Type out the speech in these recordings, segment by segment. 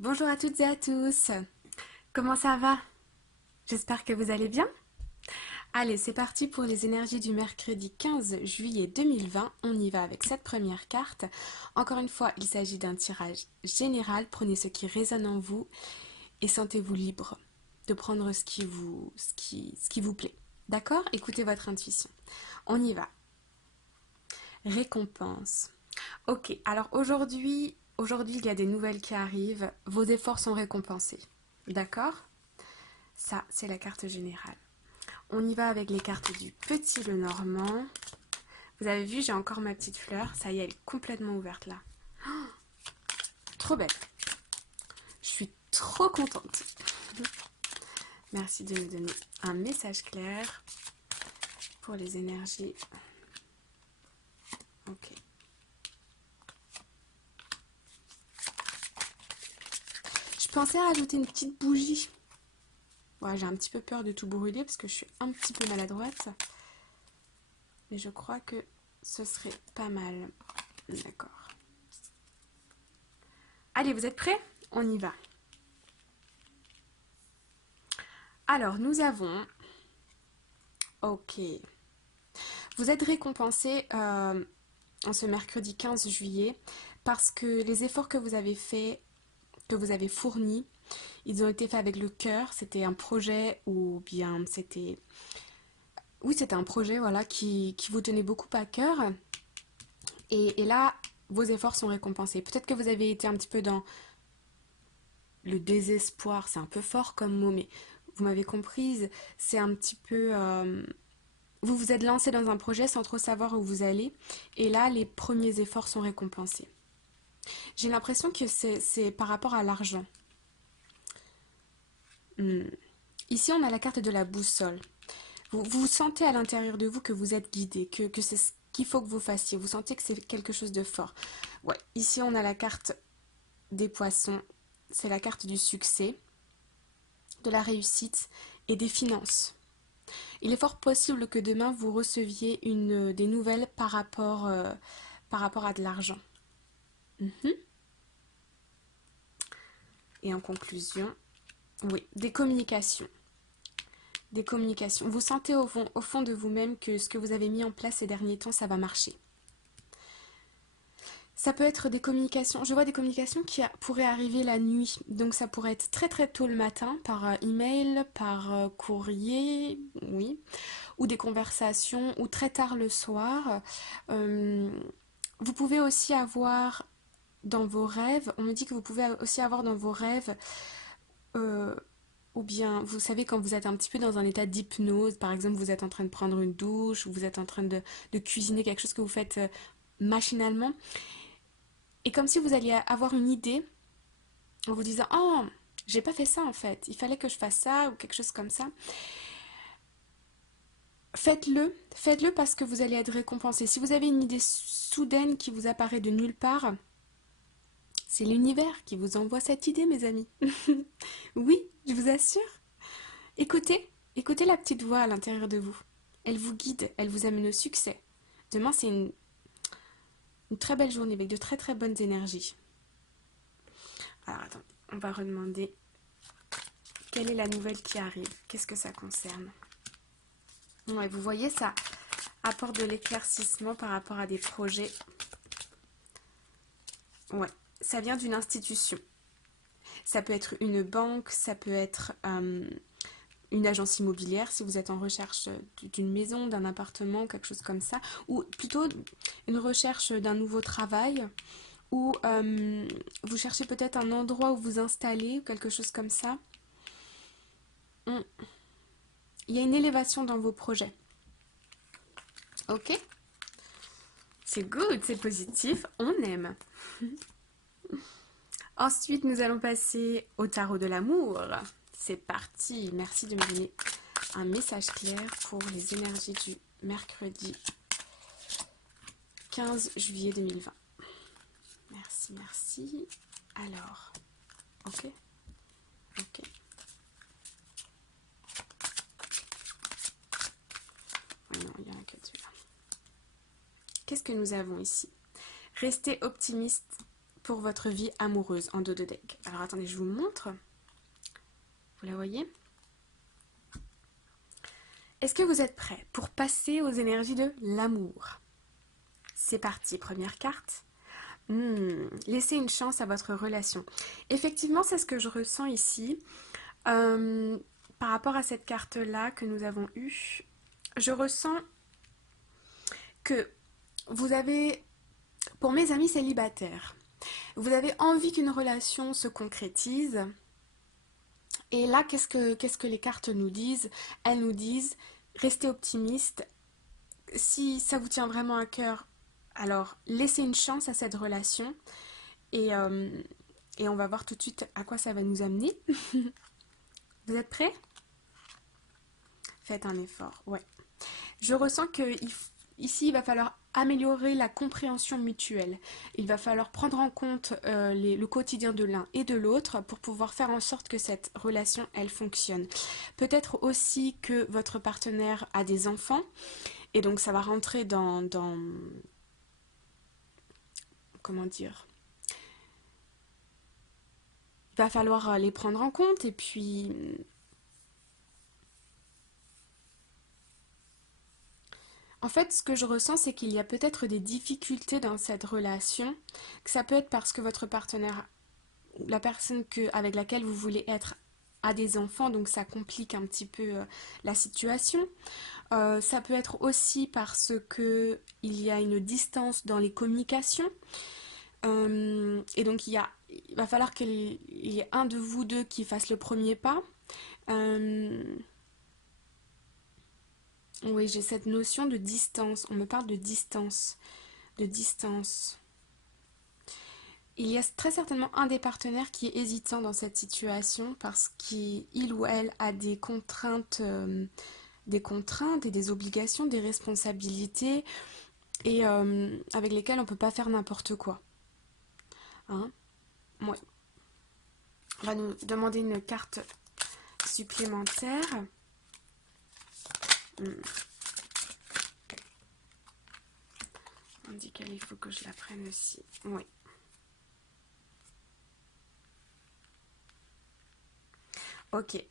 Bonjour à toutes et à tous. Comment ça va? J'espère que vous allez bien. Allez, c'est parti pour les énergies du mercredi 15 juillet 2020. On y va avec cette première carte. Encore une fois, il s'agit d'un tirage général. Prenez ce qui résonne en vous et sentez-vous libre de prendre ce qui vous plaît. D'accord? Écoutez votre intuition. On y va. Récompense. Ok, alors aujourd'hui, il y a des nouvelles qui arrivent. Vos efforts sont récompensés. D'accord? Ça, c'est la carte générale. On y va avec les cartes du Petit Lenormand. Vous avez vu, j'ai encore ma petite fleur. Ça y est, elle est complètement ouverte là. Trop belle. Je suis trop contente. Merci de me donner un message clair pour les énergies. Ok. Je pensais rajouter une petite bougie. Ouais, j'ai un petit peu peur de tout brûler parce que je suis un petit peu maladroite. Mais je crois que ce serait pas mal. D'accord. Allez, vous êtes prêts? On y va. Alors, nous avons... Ok. Vous êtes récompensé en ce mercredi 15 juillet parce que les efforts que vous avez faits, que vous avez fournis, ils ont été faits avec le cœur. C'était un projet ou bien c'était... Oui, c'était un projet voilà, qui vous tenait beaucoup à cœur. Et là, vos efforts sont récompensés. Peut-être que vous avez été un petit peu dans le désespoir. C'est un peu fort comme mot, mais vous m'avez comprise. C'est un petit peu... vous vous êtes lancé dans un projet sans trop savoir où vous allez. Et là, les premiers efforts sont récompensés. J'ai l'impression que c'est par rapport à l'argent. Hmm. Ici, on a la carte de la boussole. Vous sentez à l'intérieur de vous que vous êtes guidé, que c'est ce qu'il faut que vous fassiez. Vous sentez que c'est quelque chose de fort. Ouais, ici, on a la carte des poissons. C'est la carte du succès, de la réussite et des finances. Il est fort possible que demain, vous receviez des nouvelles par rapport à de l'argent. Mhm. Et en conclusion, oui, des communications. Des communications. Vous sentez au fond de vous-même que ce que vous avez mis en place ces derniers temps, ça va marcher. Ça peut être des communications. Je vois des communications qui pourraient arriver la nuit. Donc ça pourrait être très très tôt le matin par email, par courrier, oui, ou des conversations, ou très tard le soir. Euh, vous pouvez aussi avoir dans vos rêves, on me dit que vous pouvez aussi avoir dans vos rêves euh, ou bien, vous savez, quand vous êtes un petit peu dans un état d'hypnose, par exemple, vous êtes en train de prendre une douche, ou vous êtes en train de cuisiner quelque chose que vous faites machinalement, et comme si vous alliez avoir une idée en vous disant, oh, j'ai pas fait ça en fait, il fallait que je fasse ça, ou quelque chose comme ça. Faites-le parce que vous allez être récompensé. Si vous avez une idée soudaine qui vous apparaît de nulle part, c'est l'univers qui vous envoie cette idée, mes amis. Oui, je vous assure. Écoutez la petite voix à l'intérieur de vous. Elle vous guide, elle vous amène au succès. Demain, c'est une très belle journée avec de très très bonnes énergies. Alors attendez, on va redemander quelle est la nouvelle qui arrive. Qu'est-ce que ça concerne? Ouais, vous voyez, ça apporte de l'éclaircissement par rapport à des projets. Ouais, ça vient d'une institution. Ça peut être une banque, ça peut être une agence immobilière si vous êtes en recherche d'une maison, d'un appartement, quelque chose comme ça, ou plutôt une recherche d'un nouveau travail, ou vous cherchez peut-être un endroit où vous installer, ou quelque chose comme ça. Il y a une élévation dans vos projets. Ok? C'est good, c'est positif, on aime. Ensuite, nous allons passer au tarot de l'amour. C'est parti. Merci de me donner un message clair pour les énergies du mercredi 15 juillet 2020. Merci, merci. Alors, ok, ok. Oh non, il y en a que celui-là. Qu'est-ce que nous avons ici? Restez optimiste pour votre vie amoureuse en dos de deck. Alors attendez, je vous montre. Vous la voyez? Est-ce que vous êtes prêts pour passer aux énergies de l'amour? C'est parti, première carte. Laissez une chance à votre relation. Effectivement, c'est ce que je ressens ici. Par rapport à cette carte-là que nous avons eue, je ressens que vous avez, pour mes amis célibataires, vous avez envie qu'une relation se concrétise. Et là, qu'est-ce que les cartes nous disent? Elles nous disent, restez optimiste. Si ça vous tient vraiment à cœur, alors laissez une chance à cette relation. Et on va voir tout de suite à quoi ça va nous amener. Vous êtes prêts? Faites un effort, ouais. Je ressens que ici, il va falloir améliorer la compréhension mutuelle. Il va falloir prendre en compte le quotidien de l'un et de l'autre pour pouvoir faire en sorte que cette relation, elle fonctionne. Peut-être aussi que votre partenaire a des enfants et donc ça va rentrer dans comment dire? Il va falloir les prendre en compte et puis en fait, ce que je ressens, c'est qu'il y a peut-être des difficultés dans cette relation, que ça peut être parce que votre partenaire, la personne avec laquelle vous voulez être, a des enfants, donc ça complique un petit peu la situation. Ça peut être aussi parce que il y a une distance dans les communications. Et donc il va falloir qu'il y ait un de vous deux qui fasse le premier pas. Euh, oui, j'ai cette notion de distance. On me parle de distance. De distance. Il y a très certainement un des partenaires qui est hésitant dans cette situation parce qu'il ou elle a des contraintes et des obligations, des responsabilités et avec lesquelles on ne peut pas faire n'importe quoi. Hein? Ouais. On va nous demander une carte supplémentaire. On dit qu'il faut que je la prenne aussi. Oui. Ok.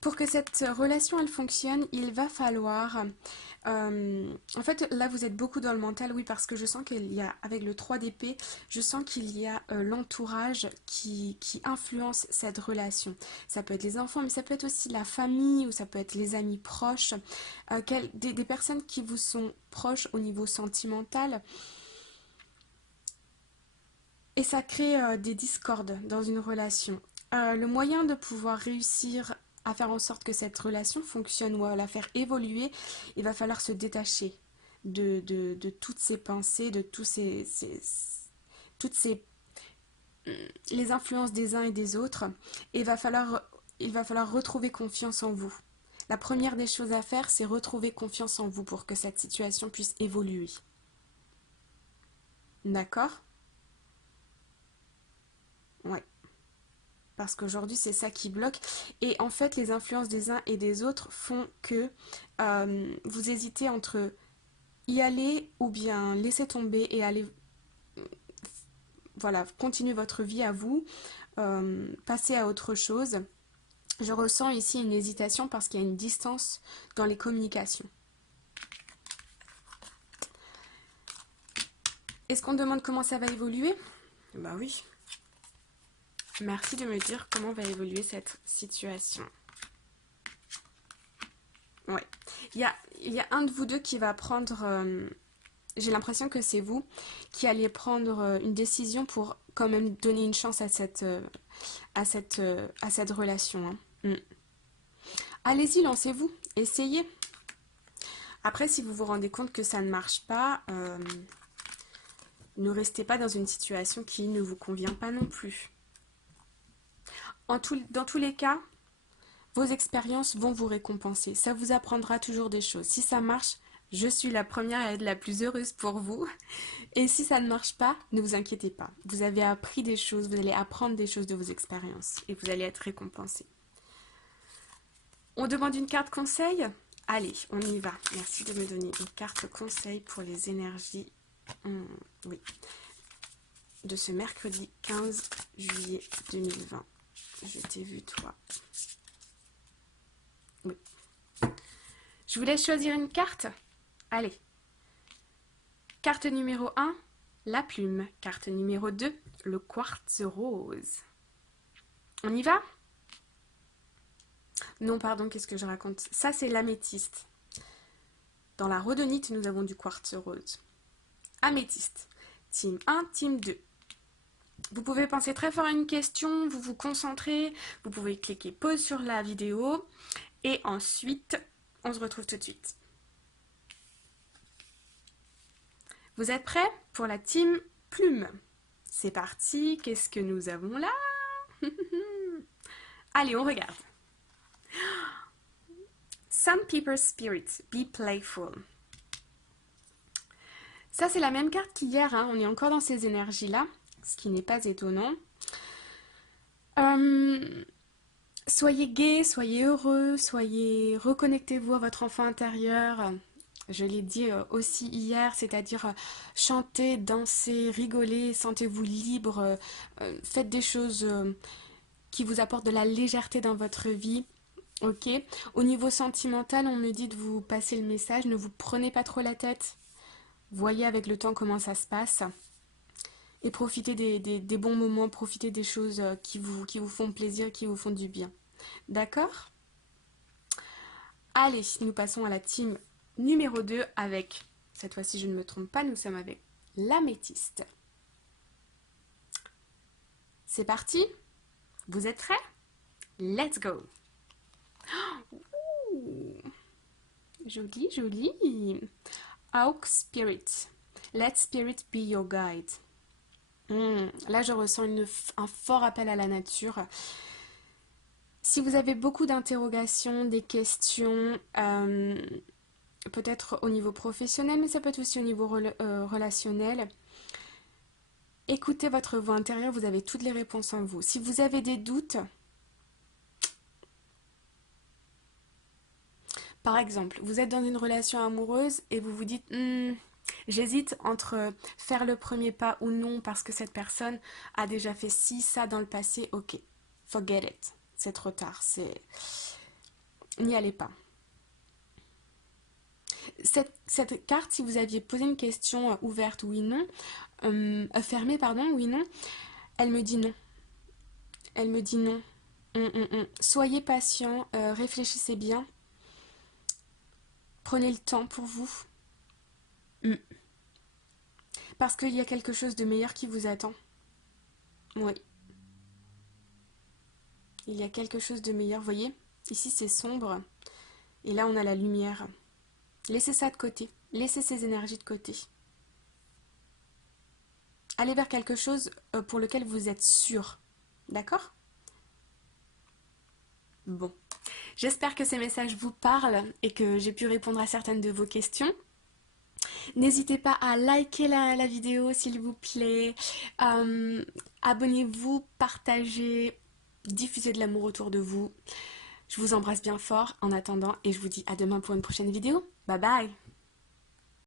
Pour que cette relation elle fonctionne, il va falloir... en fait, là vous êtes beaucoup dans le mental, oui, parce que je sens qu'il y a, avec le 3 d'épée, je sens qu'il y a l'entourage qui influence cette relation. Ça peut être les enfants, mais ça peut être aussi la famille, ou ça peut être les amis proches, des personnes qui vous sont proches au niveau sentimental. Et ça crée des discordes dans une relation. Le moyen de pouvoir réussir à faire en sorte que cette relation fonctionne ou à la faire évoluer, il va falloir se détacher de toutes ces pensées, de toutes les influences des uns et des autres. Et il va falloir retrouver confiance en vous. La première des choses à faire, c'est retrouver confiance en vous pour que cette situation puisse évoluer. D'accord? Ouais. Parce qu'aujourd'hui, c'est ça qui bloque. Et en fait, les influences des uns et des autres font que vous hésitez entre y aller ou bien laisser tomber et aller, voilà, continuer votre vie à vous, passer à autre chose. Je ressens ici une hésitation parce qu'il y a une distance dans les communications. Est-ce qu'on demande comment ça va évoluer? Bah oui. Merci de me dire comment va évoluer cette situation. Ouais. Il y a un de vous deux qui va prendre... j'ai l'impression que c'est vous qui alliez prendre une décision pour quand même donner une chance à cette relation. Hein. Allez-y, lancez-vous. Essayez. Après, si vous vous rendez compte que ça ne marche pas, ne restez pas dans une situation qui ne vous convient pas non plus. Dans tous les cas, vos expériences vont vous récompenser. Ça vous apprendra toujours des choses. Si ça marche, je suis la première à être la plus heureuse pour vous. Et si ça ne marche pas, ne vous inquiétez pas. Vous avez appris des choses, vous allez apprendre des choses de vos expériences et vous allez être récompensé. On demande une carte conseil? Allez, on y va. Merci de me donner une carte conseil pour les énergies. Oui. de ce mercredi 15 juillet 2020. Je t'ai vu, toi. Oui. Je vous laisse choisir une carte. Allez. Carte numéro 1, la plume. Carte numéro 2, le quartz rose. On y va? Non, pardon, qu'est-ce que je raconte? Ça, c'est l'améthyste. Dans la rhodonite, nous avons du quartz rose. Améthyste. Team 1, team 2. Vous pouvez penser très fort à une question, vous vous concentrez, vous pouvez cliquer pause sur la vidéo et ensuite, on se retrouve tout de suite. Vous êtes prêts pour la team plume? C'est parti, qu'est-ce que nous avons là? Allez, on regarde. Some people's spirits, be playful. Ça, c'est la même carte qu'hier, hein. On est encore dans ces énergies-là, ce qui n'est pas étonnant. Soyez gai, soyez heureux, reconnectez-vous à votre enfant intérieur. Je l'ai dit aussi hier, c'est-à-dire chantez, dansez, rigolez, sentez-vous libre, faites des choses qui vous apportent de la légèreté dans votre vie. Ok. Au niveau sentimental, on me dit de vous passer le message, ne vous prenez pas trop la tête. Voyez avec le temps comment ça se passe. Et profitez des bons moments, profitez des choses qui vous font plaisir, qui vous font du bien. D'accord? Allez, nous passons à la team numéro 2 avec, cette fois-ci je ne me trompe pas, nous sommes avec l'améthyste. C'est parti? Vous êtes prêts? Let's go! Ouh, joli, joli. Hawk Spirit. Let Spirit be your guide. Là, je ressens un fort appel à la nature. Si vous avez beaucoup d'interrogations, des questions, peut-être au niveau professionnel, mais ça peut être aussi au niveau relationnel, écoutez votre voix intérieure, vous avez toutes les réponses en vous. Si vous avez des doutes, par exemple, vous êtes dans une relation amoureuse et vous vous dites j'hésite entre faire le premier pas ou non parce que cette personne a déjà fait ci, ça dans le passé, ok, forget it, c'est trop tard, n'y allez pas. Cette carte, si vous aviez posé une question ouverte, oui, non, fermée, pardon, oui, non, elle me dit non. Elle me dit non. Soyez patient, réfléchissez bien. Prenez le temps pour vous. Parce qu'il y a quelque chose de meilleur qui vous attend. Oui. Il y a quelque chose de meilleur, vous voyez? Ici, c'est sombre. Et là, on a la lumière. Laissez ça de côté. Laissez ces énergies de côté. Allez vers quelque chose pour lequel vous êtes sûr. D'accord? Bon. J'espère que ces messages vous parlent et que j'ai pu répondre à certaines de vos questions. N'hésitez pas à liker la vidéo s'il vous plaît. Abonnez-vous, partagez, diffusez de l'amour autour de vous. Je vous embrasse bien fort en attendant et je vous dis à demain pour une prochaine vidéo. Bye bye!